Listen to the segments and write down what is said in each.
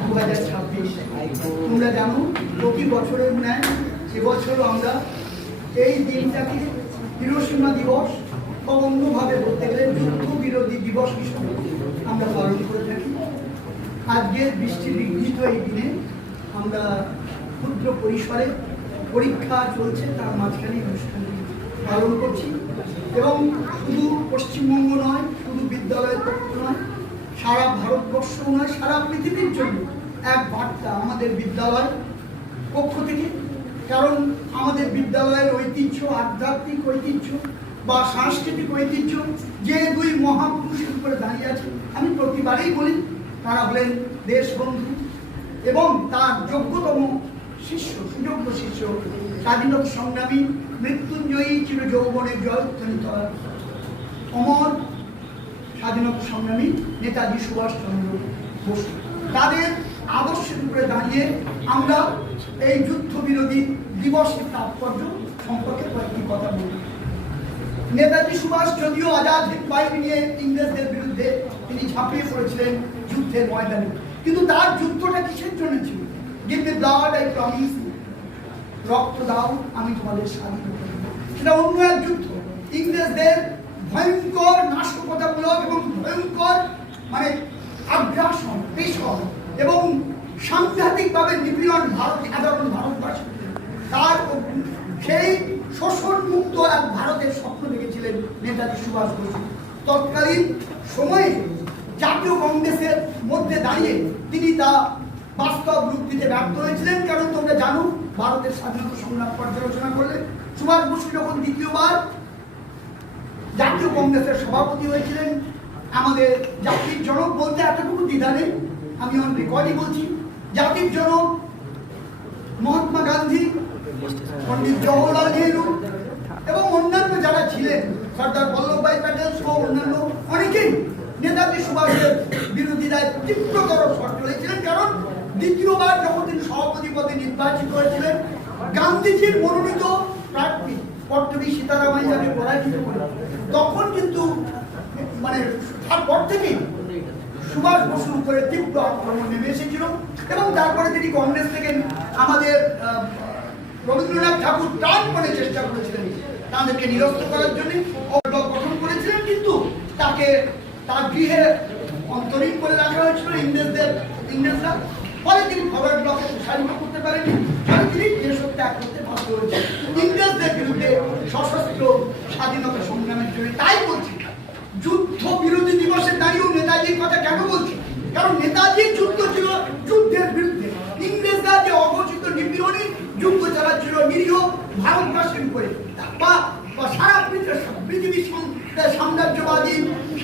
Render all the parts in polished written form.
2026। তোমরা জানো প্রতি বছরের ন্যায় এবছরও আমরা এই দিনটাকে হিরোশিমা দিবস বা অন্যভাবে বলতে গেলে যুদ্ধ বিরোধী দিবস হিসেবে আমরা পালন করে থাকি। আজকের বৃষ্টি বিঘ্নিত এই দিনে আমরা ক্ষুদ্র পরিসরে পরীক্ষা চলছে তার মাঝখানে অনুষ্ঠানটি পালন করছি এবং শুধু পশ্চিমবঙ্গ নয়, শুধু বিদ্যালয়ের পক্ষ নয়, সারা ভারতবর্ষ নয়, সারা পৃথিবীর জন্য এক বার্তা আমাদের বিদ্যালয় পক্ষ থেকে। কারণ আমাদের বিদ্যালয়ের ঐতিহ্য, আধ্যাত্মিক ঐতিহ্য বা সাংস্কৃতিক ঐতিহ্য যে দুই মহাপুরুষের উপরে দাঁড়িয়ে আছে, আমি প্রতিবারেই বলি তারা হলেন দেশবন্ধু এবং তার যোগ্যতম শিষ্য, সুযোগ্য শিষ্য, স্বাধীনতা সংগ্রামী, মৃত্যুঞ্জয়ী চির যৌবনের জয়ধ্বনিত অমর স্বাধীনতা সংগ্রামী নেতাজি সুভাষচন্দ্র বসু। তাদের আদর্শের উপরে দাঁড়িয়ে আমরা এই যুদ্ধ বিরোধী দিবসের তাৎপর্য সম্পর্কে কয়েকটি কথা বলি। নেতাজি সুভাষ যদিও আজাদ হিন্দ বাহিনী নিয়ে ইংরেজদের বিরুদ্ধে তিনি ঝাঁপিয়ে পড়েছিলেন যুদ্ধের ময়দানে, কিন্তু তার যুদ্ধটা কিসের জন্য ছিল? Give me blood I promise, রক্ত দাও আমি তোমাদের স্বাধীন করব। সেটা অন্য এক যুদ্ধ। ইংরেজদের ভয়ঙ্কর নাশকতামূলক এবং ভয়ঙ্কর আগ্রাসন, পেশন এবং সাংঘাতিকভাবে নিপীড়ন সাধারণ ভারতবাসী, তার সেই শোষণ মুক্ত এক ভারতের স্বপ্ন দেখেছিলেন নেতাজি সুভাষ বসু। তৎকালীন সময়ে জাতীয় কংগ্রেসের মধ্যে দাঁড়িয়ে তিনি তা বাস্তব রূপ দিতে ব্যর্থ হয়েছিলেন। কারণ তোমরা জানো, ভারতের স্বাধীনতা সংগ্রাম পর্যালোচনা করলে সুভাষ বসু যখন দ্বিতীয়বার জাতীয় কংগ্রেসের সভাপতি হয়েছিলেন, আমাদের জাতির জনক বলতে এতটুকু দ্বিধা নেই, আমি অন রেকর্ডই বলছি, জাতির জনক মহাত্মা গান্ধী, পণ্ডিত জওহরলাল নেহরু এবং অন্যান্য যারা ছিলেন, সর্দার বল্লভভাই প্যাটেল সহ অন্যান্য অনেকেই নেতাজি সুভাষের বিরোধিতায় তীব্রতর স্বর তুলেছিলেন। কারণ দ্বিতীয়বার যখন তিনি সভাপতি পদে নির্বাচিত হয়েছিলেন, গান্ধীজির মনোনীত প্রার্থী পট্টবী সীতারামাইয়াকে পরাজিত করে, তখন কিন্তু তারপর থেকেই সুভাষ বসুর উপরে তীব্র আক্রমণ নেমে এসেছিল এবং তারপরে তিনি কংগ্রেস থেকে আমাদের রবীন্দ্রনাথ ঠাকুর প্রাণপণে চেষ্টা করেছিলেন তাদেরকে নিরস্ত করার জন্য, গঠন করেছিলেন, কিন্তু তাকে তার গৃহে অন্তরীণ করে রাখা হয়েছিল ইংরেজরা। ফলে তিনি ফরওয়ার্ড ব্লকে প্রসারিত করতে পারেনি, ফলে তিনি দেশত্যাগ ত্যাগ করতে বাধ্য হয়েছেন ইংরেজদের বিরুদ্ধে সশস্ত্র স্বাধীনতা সংগ্রামের জন্য। তাই বলছি, যুদ্ধ বিরোধী দিবসে দাঁড়িয়েও নেতাজির কথা কেন বলছি? কারণ নেতাজির যুদ্ধ ছিল যুদ্ধের বিরুদ্ধে। ইংরেজরা যে অঘোষিত নিপীড়নী যুদ্ধ চালাচ্ছিল নিরীহ ভারতবাসীর উপরে বা সারা পৃথিবীর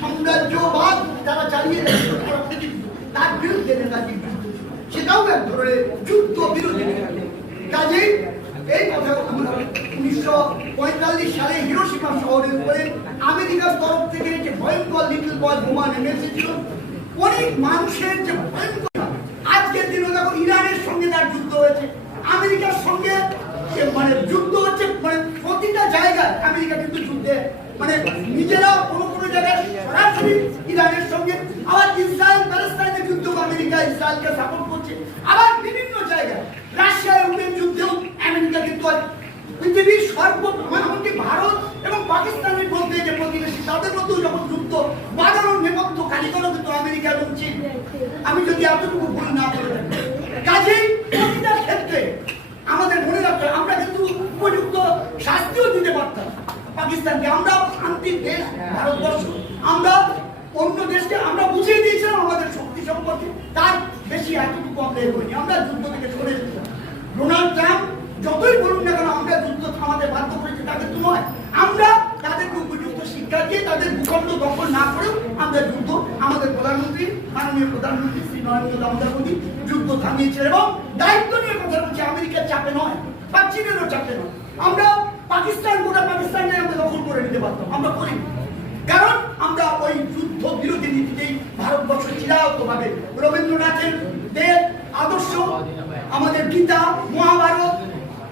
সাম্রাজ্যবাদ যারা চালিয়ে যাচ্ছিল তার বিরুদ্ধে নেতাজির যুদ্ধ ছিল, সেটাও এক ধরনের যুদ্ধ বিরোধী। কাজেই এই কথা 1945 সালে হিরোশিমা শহরের উপরে আমেরিকার তরফ থেকে যে ভয়ঙ্কর লিটল বয় বোমা নেমে এসেছিল, অনেক মানুষের যে ভয়ঙ্কর, আজকের দিনে দেখো ইরানের সঙ্গে তার যুদ্ধ হয়েছে, আমেরিকার সঙ্গে যুদ্ধ হচ্ছে, প্রতিটা জায়গায় আমেরিকা কিন্তু যুদ্ধে নিজেরা কোনো জায়গায় সরাসরি ইরানের সঙ্গে, আবার ইসরায়েল প্যালেস্টাইনের যুদ্ধ আমেরিকা ইসরায়েলকে সাপোর্ট করছে, আবার বিভিন্ন জায়গায় রাশিয়া ইউক্রেন যুদ্ধেও আমেরিকা কিন্তু পৃথিবীর এমনকি ভারত এবং পাকিস্তানের মধ্যে যে প্রতিবেশী তাদের মধ্যেও যখন যুদ্ধ বাজানোর নেপথ্য কারিগর কিন্তু আমেরিকা এবং চীন। আমি যদি এতটুকু ভুল না করে থাকি, কাজেই প্রতিটা ক্ষেত্রে আমাদের মনে রাখতে হবে, আমরা কিন্তু উপযুক্ত শাস্তিও দিতে পারতাম পাকিস্তানকে। আমরা শান্তির দেশ ভারতবর্ষ, আমরা অন্য দেশকে আমরা বুঝিয়ে দিয়েছিলাম আমাদের শক্তি সম্পর্কে, তার বেশি এতটুকু আমরা করিনি, আমরা যুদ্ধ থেকে সরে এসেছিলাম। ডোনাল্ড ট্রাম্প যতই বলুন না কেন আমরা যুদ্ধ থামাতে বাধ্য করেছি, তাদের তো নয়, আমরা তাদেরকে উপযুক্ত শিক্ষা দিয়ে তাদের ভূখণ্ড দখল না করেও আমরা যুদ্ধ, আমাদের প্রধানমন্ত্রী মাননীয় প্রধানমন্ত্রী শ্রী নরেন্দ্র দামোদর মোদী যুদ্ধ থামিয়েছে এবং দায়িত্ব নিয়ে কথা বলছে, আমেরিকার চাপে নয় বা চীনেরও চাপে নয়। আমরা গোটা পাকিস্তানকে আমরা দখল করে নিতে পারতাম, আমরা করিনি, কারণ আমরা ওই যুদ্ধ বিরোধী নীতিতেই ভারতবর্ষ চিরায়তভাবে রবীন্দ্রনাথের দেশ আদর্শ, আমাদের গীতা, মহাভারত,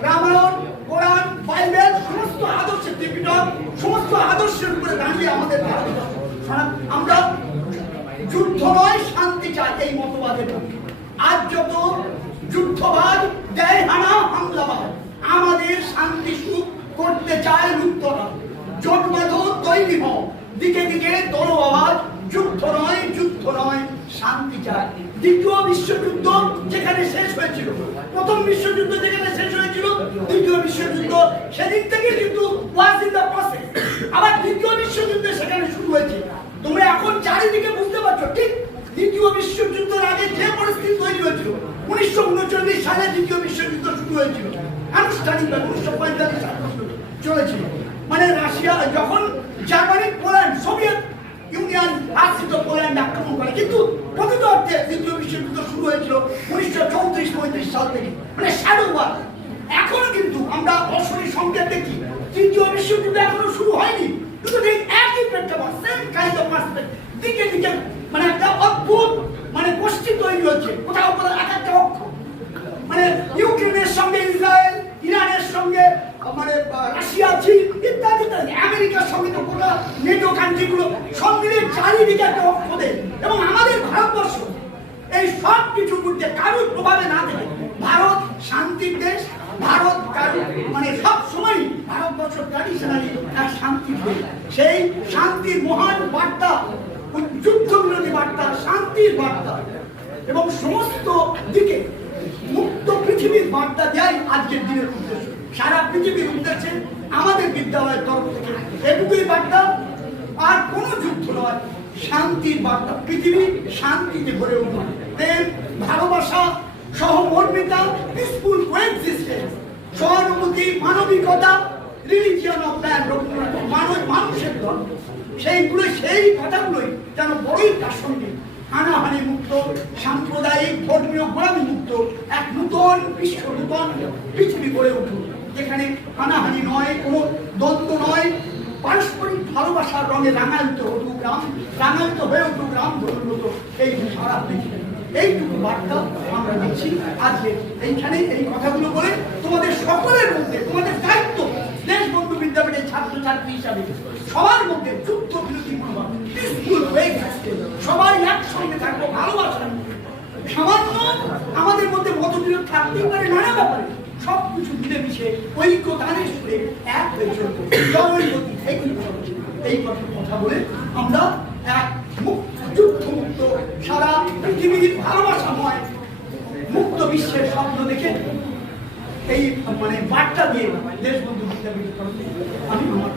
রামায়ণ, কোরআন, বাইবেল, সমস্ত আদর্শের ত্রিপিটক, সমস্ত আদর্শের উপরে দাঁড়িয়ে আমাদের ভারতবর্ষ আমরা যুদ্ধ নয় শান্তি চাই এই মতবাদের পক্ষে। আজ যত যুদ্ধবাদ দেয় হানা হামলাবাদ আমাদের শান্তি সুখ করতে চায় লুপ্তরা জন্মাধ তৈরি হও দিকে দিকে দল আওয়াজ যুদ্ধ নয় শান্তি চায়। দ্বিতীয় বিশ্বযুদ্ধ যেখানে শেষ হয়েছিল, প্রথম বিশ্বযুদ্ধ যেখানে শেষ হয়েছিল, দ্বিতীয় বিশ্বযুদ্ধ সেদিক থেকে কিন্তু ওয়াজ ইন দ্য প্রসেস। আবার তৃতীয় বিশ্বযুদ্ধ সেখানে শুরু হয়েছে। তোমরা এখন চারিদিকে বুঝতে পারছো ঠিক দ্বিতীয় বিশ্বযুদ্ধের আগে যে পরিস্থিতি তৈরি হয়েছিল, 1939 সালে দ্বিতীয় বিশ্বযুদ্ধ শুরু হয়েছিল আনুষ্ঠানিকভাবে, 1945 সাল চলেছিল। মানে রাশিয়া যখন জার্মানি পোল্যান্ড সোভিয়েত ইউনিয়ন আশ্রিত পোল্যান্ড আক্রমণ করে, কিন্তু প্রকৃত অর্থে দ্বিতীয় বিশ্বযুদ্ধ শুরু হয়েছিল 1934-35 সাল থেকে, মানে শ্যাডো ওয়ার। এখনো কিন্তু আমরা অশনি সংকেত দেখি তৃতীয় বিশ্বযুদ্ধ এখনো শুরু হয়নি, কিন্তু ঠিক একই প্রেক্ষাপট, সেম কাইন্ড অফ পার্সপেক্টিভ, দিকে দিকে মানে একটা অদ্ভুত মানে গোষ্ঠী তৈরি হচ্ছে, কোথাও কোথাও এক একটা অক্ষ, মানে ইউক্রেনের সঙ্গে ইসরায়েল, ইরানের সঙ্গে মানে রাশিয়া, চীন ইত্যাদি ইত্যাদি, আমেরিকার সঙ্গে তো গোটা নেটো কান্ট্রিগুলো সব মিলিয়ে চারিদিকে একটা অক্ষ দেয়। এবং আমাদের ভারতবর্ষ এই সব কিছুর মধ্যে কারোর প্রভাবে না থাকে, ভারত শান্তির দেশ, ভারত কারো মানে সব সময় ভারতবর্ষ ট্র্যাডিশনালি এক শান্তির দেশ। সেই শান্তির মহান বার্তা, যুদ্ধ বিরোধী বার্তা, শান্তির বার্তা এবং সমস্ত দিকে মুক্ত পৃথিবীর বার্তা দেয় আজকের দিনের উদ্দেশ্য। সারা পৃথিবীর উদ্দেশ্যে আমাদের বিদ্যালয়ের তরফ থেকে এটুকুই বার্তা, আর কোনো যুদ্ধ নয়, শান্তির বার্তা। পৃথিবী শান্তিতে ভরে উঠবে, প্রেম, ভালোবাসা, সহমর্মিতা, পিসফুল কোএক্সিস্টেন্স, সহানুভূতি, মানবিকতা, রিলিজিয়ন অফ ম্যান, মানুষের ধর্ম, সেইগুলো সেই কথাগুলোই যেন বড়ই প্রাসঙ্গিক। হানাহানি মুক্ত, সাম্প্রদায়িক ধর্মীয় গোলামি মুক্ত এক নূতন বিশ্ব, নূতন পৃথিবী গড়ে উঠুক, যেখানে হানাহানি নয়, কোনো দ্বন্দ্ব নয়, পারস্পরিক ভালোবাসার রঙে রাঙায়িত হয়ে উঠুক রামধনুর মতো এই সারা পৃথিবী। এইটুকু বার্তা আমরা দিচ্ছি আজকে এইখানে। এই কথাগুলো বলে তোমাদের সকলের মধ্যে তোমাদের দায়িত্ব, দেশবন্ধু বিদ্যাপীঠের ছাত্রছাত্রী হিসাবে সবার মধ্যে যুদ্ধ বিরোধী মনোভাব পিসফুল হয়ে গেছে, সবাই একসঙ্গে থাকবো, ভালোবাসা। সামান্য আমাদের মধ্যে মতবিরোধ থাকতেই পারে নানা ব্যাপারে, সবকিছু মিলেমিশে ঐক্যতানের সুরে এক হয়ে চলবে। এই কথা বলে আমরা এক যুদ্ধ মুক্ত সারা পৃথিবীর ভালোবাসাময় মুক্ত বিশ্বের স্বপ্ন দেখে এই মানে বার্তা দিয়ে দেশবন্ধু বিদ্যাপীঠ আমি আমার